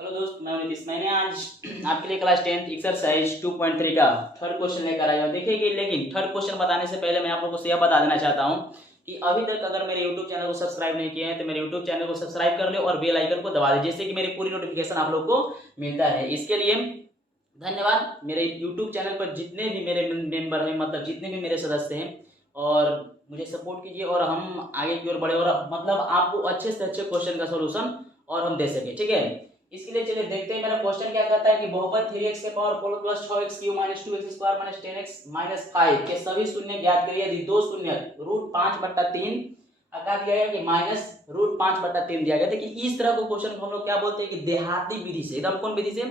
Hello दोस्त, मैं नीतीश। मैंने आज आपके लिए क्लास 10 एक्सरसाइज 2.3 का थर्ड क्वेश्चन लेकर आया हूँ। देखिए कि लेकिन थर्ड क्वेश्चन बताने से पहले मैं आप लोगों को यह बता देना चाहता हूँ कि अभी तक अगर मेरे यूट्यूब चैनल को सब्सक्राइब नहीं किए हैं तो मेरे यूट्यूब चैनल को सब्सक्राइब कर ले और बेल आइकन को दबा दे, जिससे कि मेरी पूरी नोटिफिकेशन आप लोग को मिलता है। इसके लिए धन्यवाद। मेरे यूट्यूब चैनल पर जितने भी मेरे मेंबर हैं, मतलब जितने भी मेरे सदस्य हैं, और मुझे सपोर्ट कीजिए और हम आगे की ओर बढ़े और मतलब आपको अच्छे से अच्छे क्वेश्चन का सोल्यूशन और हम दे सके। ठीक है, इसके लिए चलिए देखते हैं मेरा क्वेश्चन क्या कहता है कि बहुपद 3x के power 4 plus 6x cube minus 2x square minus 10x minus 5 के सभी शून्य ज्ञात करिए यदि दो शून्य रूट 5/3 क्या दिया गया कि माइनस रूट 5/3 दिया गया। देखिए इस तरह को क्वेश्चन को हम लोग क्या बोलते हैं कि देहाती विधि से, एकदम कौन विधि से,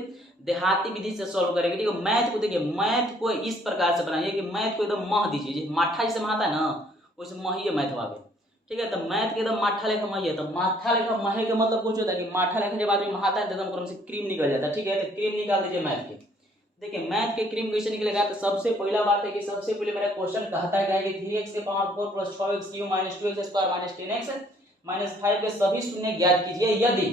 देहाती विधि से सॉल्व करेंगे। ठीक है, मैथ को देखिए, मैथ को इस प्रकार से बनाइए कि मैथ को एकदम मह दीजिए, माठा जिसे महता है ना वैसे महिए मैथ वाले। ठीक है, तो मैथ के एकदम माठा लेखा महिए, तो माठा लेखा महे का मतलब कुछ होता है कि माठा लेखा जब आदमी महाता है तो एकदम क्रम से क्रीम निकल जाता है। ठीक है, तो क्रीम निकाल दीजिए मैथ के। देखिए मैथ के क्रीम कैसे निकलेगा, तो सबसे पहला बात है कि सबसे पहले मेरा क्वेश्चन कहता है कि 3x के power 4 plus 6x cube minus 2x square minus 10x minus 5 के सभी शून्य ज्ञात कीजिए यदि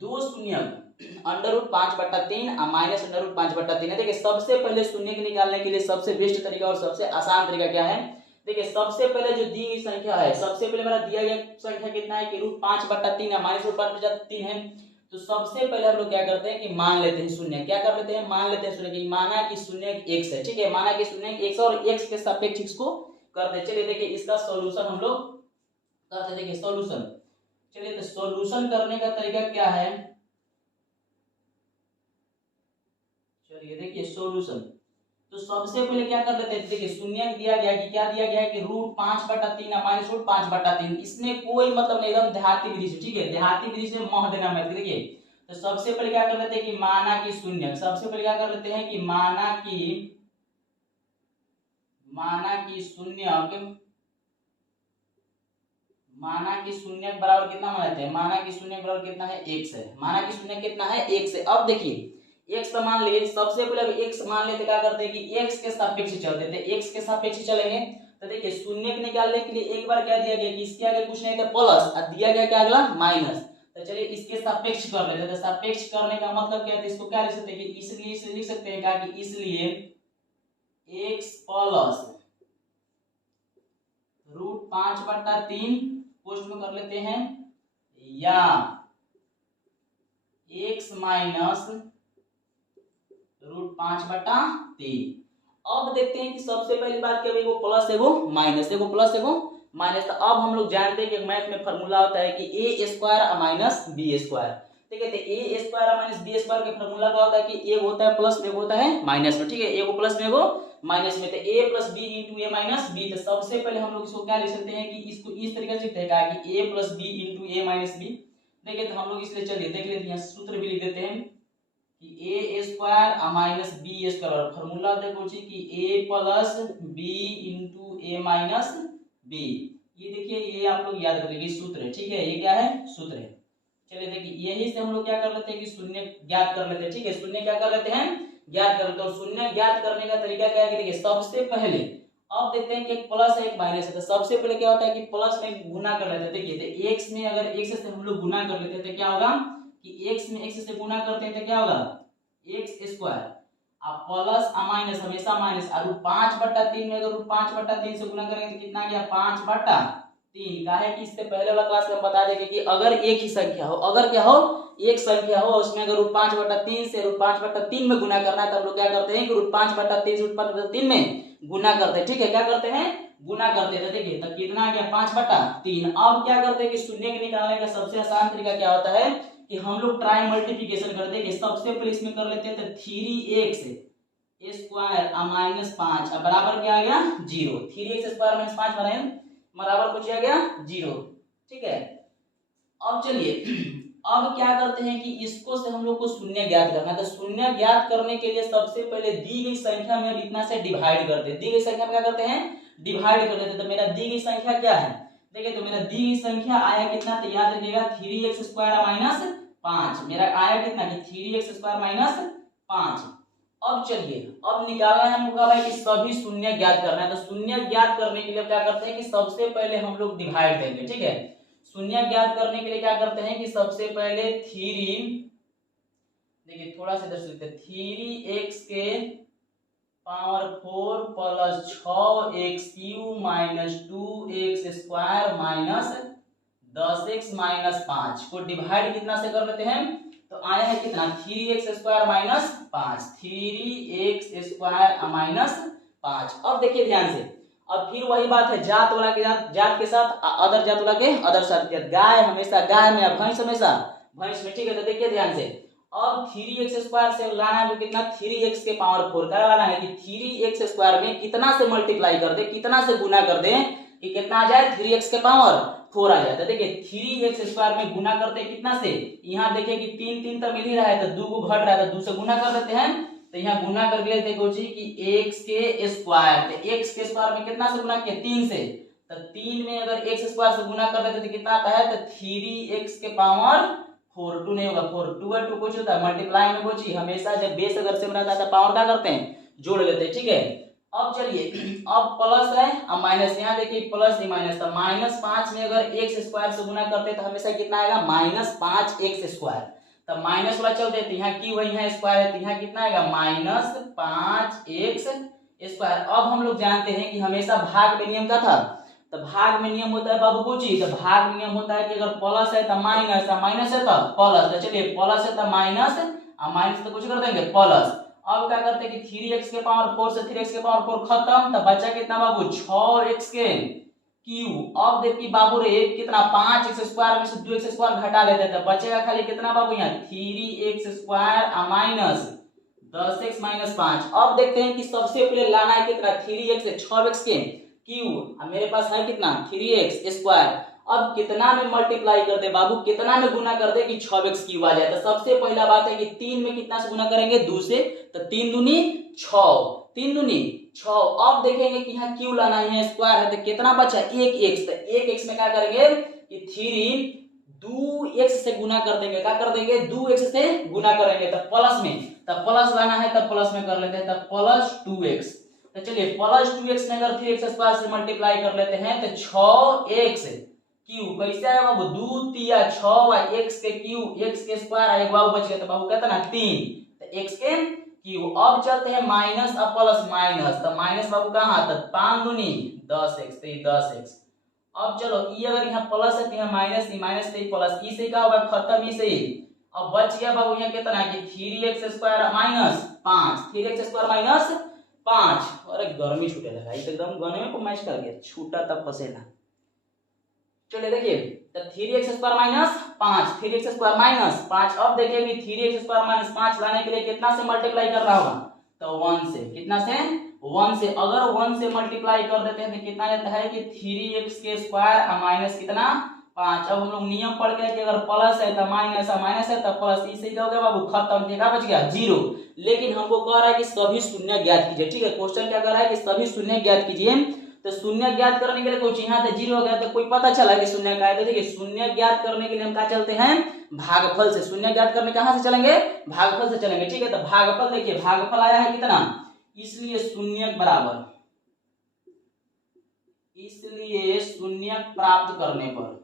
दो शून्य अंडर रूट 5/3 और माइनस अंडर रूट 5/3 है। देखिए सबसे पहले शून्य के निकालने के लिए सबसे बेस्ट तरीका और सबसे आसान तरीका क्या है। देखिए सबसे पहले जो दी गई संख्या है, सबसे पहले मेरा दिया गया संख्या कितना है कि रूट 5/3 है, माइनस रूट 5/3 है। तो सबसे पहले हम लोग क्या करते हैं कि मान लेते हैं शून्य। क्या कर लेते हैं, मान लेते हैं शून्य की, माना कि शून्य x है। ठीक है, माना कि शून्य x और x के सापेक्ष इसको करते हैं। चलिए देखिए इसका सॉल्यूशन हम लोग करते हैं। देखिए सॉल्यूशन, चलिए तो सॉल्यूशन करने का तरीका क्या है, चलिए देखिए सॉल्यूशन। तो सबसे पहले क्या कर लेते हैं, देखिए शून्य दिया गया कि क्या दिया गया है कि रूट 5/3 माइनस रूट 5/3, इसमें कोई मतलब नहीं, एकदम देहाती विधि से। ठीक है, देहाती विधि से मह देना मैं। देखिए तो सबसे पहले क्या कर लेते हैं कि माना कि शून्य, सबसे पहले क्या कर लेते हैं कि माना कि शून्य, माना कि शून्य बराबर कितना मान लेते हैं, माना कि शून्य बराबर कितना है x है, माना कि शून्य कितना है x है। अब देखिए x का मान लिए, सबसे पहले x मान लेते क्या करते हैं कि x के सापेक्ष चल देते हैं, x के सापेक्ष चलेंगे। तो देखिए शून्य को निकालने के लिए एक बार क्या दिया गया कि इसके आगे कुछ नहीं था प्लस, और दिया गया क्या अगला माइनस। तो चलिए इसके सापेक्ष कर लेते हैं। तो सापेक्ष करने का मतलब क्या है, इसको क्या लिख सकते हैं कि इसलिए इसे लिख सकते हैं क्या कि इसलिए x प्लस रूट 5/3 पोस्ट में कर लेते हैं, या x माइनस रूट 5/3। अब देखते हैं कि सबसे पहली बात क्या है, वो प्लस है वो माइनस है, वो प्लस है वो माइनस। तो अब हम लोग जानते हैं कि मैथ में फॉर्मूला होता है कि A square minus B square. ठीक है, तो ए स्क्वायर माइनस बी स्क्वायर का फॉर्मूला क्या होता है कि एक होता है प्लस में, एक होता है माइनस में। ठीक है, एक प्लस में, वो माइनस में। तो ए plus B into A minus B. तो सबसे पहले हम लोग इसको क्या लिख सकते हैं कि इसको इस तरीके से लिखते हैं कि A plus B into A minus B. देखिए तो हम लोग इसलिए चलिए देख लेते हैं, सूत्र भी लिख देते हैं कि A square minus B square, formula देखो जी कि A plus B into A minus B. ये देखिए ये आप लोग याद कर लीजिए सूत्र है। ठीक है, ये क्या है, सूत्र है। चलिए देखिए यही से हम लोग क्या कर लेते हैं कि शून्य ज्ञात कर लेते हैं। ठीक है, शून्य क्या कर लेते हैं, ज्ञात कर लेते हैं। और शून्य ज्ञात करने का तरीका क्या है कि देखिए सबसे पहले अब देखते हैं कि एक प्लस है एक माइनस है। तो सबसे पहले क्या होता है कि प्लस में गुना कर लेते हैं। देखिए तो x में अगर x से हम लोग गुना कर लेते हैं तो क्या होगा कि x में x से गुना करते हैं तो क्या होगा x स्क्वायर, अब प्लस माइनस हमेशा माइनस, और रूट 5/3 में अगर रूट 5/3 से गुना करेंगे तो कितना गया 5/3 का है कि इससे पहले वाला क्लास में बता देंगे कि अगर एक ही संख्या हो, अगर क्या हो एक संख्या हो उसमें अगर रूट 5/3 से रूट 5/3 में गुना करना है तो हम लोग क्या करते हैं कि रूट 5/3 से रूट 5/3 में गुना करते हैं। ठीक है, क्या करते हैं, गुना करते हैं। तो देखिए तो कितना आ गया 5/3। अब क्या करते हैं कि शून्य के निकालने का सबसे आसान तरीका क्या होता है कि हम लोग ट्राई मल्टीप्लिकेशन करते हैं। सबसे पहले इसमें कर लेते हैं तो 3x स्क्वायर माइनस 5 बराबर क्या आ गया 0। 3x स्क्वायर माइनस 5 बराबर कुछ आ गया 0। ठीक है, अब चलिए अब क्या करते हैं कि इसको से हम लोग को शून्य ज्ञात करना है। तो शून्य ज्ञात करने के लिए सबसे पहले दी गई संख्या में अब इतना से डिवाइड करते हैं। दी गई संख्या में क्या करते हैं, डिवाइड कर देते हैं। तो मेरा दी गई संख्या क्या है, देखिए तो मेरा दी गई संख्या आया कितना, तो याद रखिएगा 3x स्क्वायर माइनस 5। मेरा आया कितना कि 3x स्क्वायर माइनस 5। अब चलिए अब निकालना है हमको भाई कि सभी शून्य ज्ञात करना है। तो शून्य ज्ञात करने के लिए क्या करते हैं कि सबसे पहले हम लोग डिवाइड देंगे। ठीक है, शून्य ज्ञात करने के लिए क्या करते हैं कि सबसे पहले 3 देखिए थोड़ा सा इधर से लिखते हैं 3x के power 4 plus 6x Q minus 2x square minus 10x minus 5 को डिवाइड कितना से कर लेते हैं तो आया है कितना 3x square minus 5 3x square minus 5। अब देखिए ध्यान से, अब फिर वही बात है जात वाला के जात के साथ अदर जात वाला के अदर साथ। गाय हमेशा गाय में, भैंस हमेशा भैंस में, ठीक है। तो देखिए ध्यान से, अब 3x स्क्वायर से लाना है वो कितना 3x के पावर 4 का लाना है कि 3x स्क्वायर में कितना से मल्टीप्लाई कर दे, कितना से गुना कर दे कि कितना आ जाए 3x के पावर 4 आ जाए। तो देखिए 3x स्क्वायर में गुना करते हैं कितना से, यहाँ देखिए कि 3 3 तो मिल ही रहा है तो 2 को घट रहा है तो 2 से गुना कर देते हैं। तो यहाँ गुना कर लेते हैं कि x के स्क्वायर, तो x के स्क्वायर में कितना से गुना किया 3 से, तो 3 में अगर x स्क्वायर से गुना कर देते तो कितना आता है तो 3x के पावर 4, 2 नहीं होगा 4, 2 है 2 कुछ होता है मल्टीप्लाई में कुछ हमेशा जब बेस अगर से बनाता है तो पावर क्या करते हैं जोड़ लेते हैं, ठीक है। अब चलिए अब प्लस है अब माइनस, यहाँ देखिए प्लस ही माइनस, तो माइनस 5 में अगर x स्क्वायर से गुना करते हैं तो हमेशा कितना आएगा माइनस 5x स्क्वायर, तो माइनस वाला चलते हैं तो यहाँ की वही है स्क्वायर है तो यहाँ कितना आएगा माइनस 5x स्क्वायर। अब हम लोग जानते हैं कि हमेशा भाग में नियम क्या था, तो भाग में नियम होता है बाबू पूछी, तो भाग में नियम होता है कि अगर प्लस है तो माइनस, माइनस है तो प्लस, तो चलिए प्लस है तो माइनस, माइनस तो कुछ कर देंगे प्लस। अब क्या करते हैं कि 3x के पावर 4 से 3x के पावर 4 खत्म, तो बचा कितना बाबू 6x के क्यू। अब देखिए बाबू रे कितना 5x स्क्वायर में से 2x स्क्वायर घटा लेते हैं तो बचेगा खाली कितना बाबू यहाँ 3x square minus 10x minus 5। अब देखते हैं कि सबसे पहले लाना है कितना 3x से 6x के क्यू, मेरे पास है कितना 3x स्क्वायर। अब कितना में मल्टीप्लाई कर दे बाबू, कितना में गुना कर दे कि 6x क्यू आ जाए। तो सबसे पहला बात है कि 3 में कितना से गुना करेंगे 2 से, तो 3 दूनी 6, 3 दूनी 6। अब देखेंगे कि यहाँ क्यू लाना है स्क्वायर है तो कितना बचा 1x, तो 1x में क्या करेंगे कि 3 2x से गुना कर देंगे, क्या कर देंगे 2x से गुना करेंगे तो प्लस में, तो प्लस लाना है तो प्लस में कर लेते हैं तो प्लस 2x। तो चलिए प्लस 2x में अगर 3x स्क्वायर से मल्टीप्लाई कर लेते हैं तो 6x क्यू कैसे आया बाबू 2 तिया 6 x के क्यू, x के स्क्वायर आएगा बाबू बच गया तो बाबू कहता ना 3, तो x के क्यू। अब चलते हैं माइनस अब प्लस माइनस, तो माइनस बाबू कहाँ आता 5 दूनी 10x, तो 10x। अब चलो ये अगर यहाँ प्लस है तो यहाँ माइनस ही माइनस से प्लस, ई से क्या होगा खत्म ई से। अब बच गया बाबू यहाँ कितना कि 3x square minus 5, 3x square minus 5। अरे गर्मी छूटे लगा ये तो एकदम गने को मैच कर गया, छूटा तब पसेना। चलिए देखिए तो 3x square minus 5, 3x square minus 5। अब देखिए कि 3x स्क्वायर माइनस 5 लाने के लिए कितना से मल्टीप्लाई करना होगा, तो 1 से, कितना से 1 से। अगर 1 से मल्टीप्लाई कर देते हैं तो कितना आता है कि 3x के स्क्वायर माइनस कितना 5। अब हम लोग नियम पढ़ के कि अगर प्लस है तो माइनस है, माइनस है तो प्लस, इसे क्या हो गया बाबू खत्म, देखा बच गया 0। लेकिन हमको कह रहा है कि सभी शून्य ज्ञात कीजिए, ठीक है। क्वेश्चन क्या कर रहा है कि सभी शून्य ज्ञात कीजिए, तो शून्य ज्ञात करने के लिए कुछ यहाँ तो 0 हो गया तो कोई पता चला कि शून्य का है, तो देखिए शून्य ज्ञात करने के लिए हम क्या चलते हैं भागफल से। शून्य ज्ञात करने कहाँ से चलेंगे भागफल से चलेंगे, ठीक है। तो भागफल देखिए भागफल आया है कितना, इसलिए शून्य बराबर, इसलिए शून्य प्राप्त करने पर,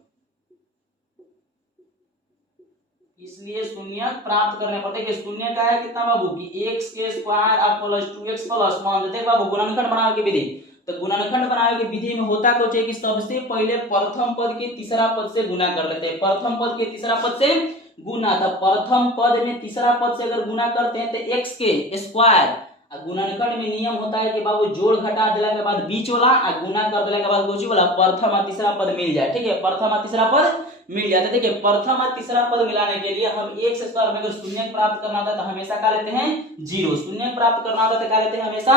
इसलिए शून्य प्राप्त करने पर देखिए शून्य का है कितना बाबू कि x के स्क्वायर अब प्लस 2x प्लस 1। देखिए बाबू गुणनखंड बनाने की विधि, तो गुणनखंड बनाने की विधि में होता कुछ है कि सबसे पहले प्रथम पद के तीसरा पद से गुना कर लेते हैं, प्रथम पद के तीसरा पद से गुना। तो प्रथम पद में तीसरा पद से अगर गुना करते हैं तो x के स्क्वायर, गुणनखंड में नियम होता है कि बाबू जोड़ घटा देने के बाद बीच वाला और गुना कर देने के बाद गोची वाला प्रथम और तीसरा पद मिल जाए, ठीक है। प्रथम और तीसरा पद मिल जाता है। देखिए प्रथम और तीसरा पद मिलाने के लिए हम x स्क्वायर में अगर शून्य प्राप्त करना होता है तो हमेशा क्या लेते हैं 0, शून्य प्राप्त करना होता है तो क्या लेते हैं हमेशा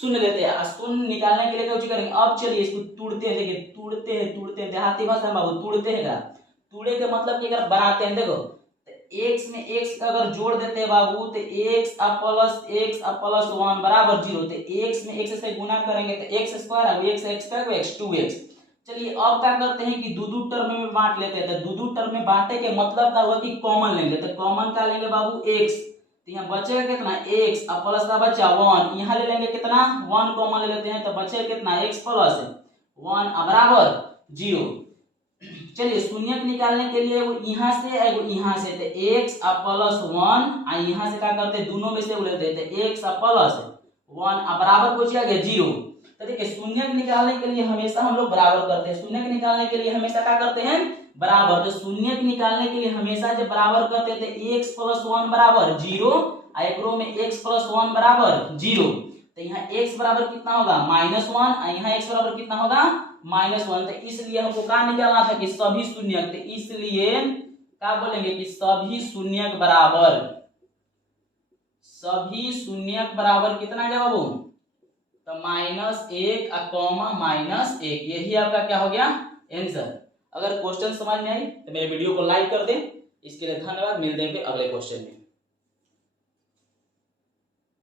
शून्य लेते हैं। शून्य निकालने के लिए क्या करेंगे, अब चलिए इसको तोड़ते हैं, देखिए तोड़ते हैं देहाती भाषा में बाबू तोड़ते हैं, तोड़े के मतलब कि अगर बनाते हैं, देखो x में x अगर जोड़ देते हैं बाबू तो x प्लस 1 बराबर 0, तो x में x से गुना करेंगे तो x स्क्वायर अब x स्क्वायर x 2x। चलिए अब क्या करते हैं कि दो टर्म में बांट लेते हैं, तो दो टर्म में बांटने के मतलब क्या हुआ कि कॉमन लेंगे, तो कॉमन क्या लेंगे बाबू x, तो यहाँ बचेगा कितना x अब प्लस का बचा 1, यहाँ ले लेंगे कितना 1 कॉमन ले लेते हैं तो बचेगा कितना x प्लस 1 बराबर 0। चलिए शून्यक निकालने के लिए वो यहाँ से एगो यहाँ से थे x प्लस 1 आ यहाँ से क्या करते दोनों में से उड़े देते x प्लस 1 बराबर कुछ आ गया 0। तो देखिए शून्यक निकालने के लिए हमेशा हम लोग बराबर करते हैं, शून्यक निकालने के लिए हमेशा क्या करते हैं बराबर। तो शून्यक निकालने के लिए हमेशा जब बराबर करते थे x प्लस 1 बराबर 0 आ एकरो में x प्लस 1 बराबर 0। तो यहाँ x बराबर कितना होगा -1 और यहाँ x बराबर कितना होगा -1। तो इसलिए हमको क्या निकालना था कि सभी शून्यक, तो इसलिए क्या बोलेंगे कि सभी शून्यक बराबर, सभी शून्यक बराबर कितना गया बाबू, तो -1 -1, यही आपका क्या हो गया आंसर। अगर क्वेश्चन समझ में आई तो मेरे वीडियो को लाइक कर दें। इसके लिए धन्यवाद, मिलते हैं फिर अगले क्वेश्चन में।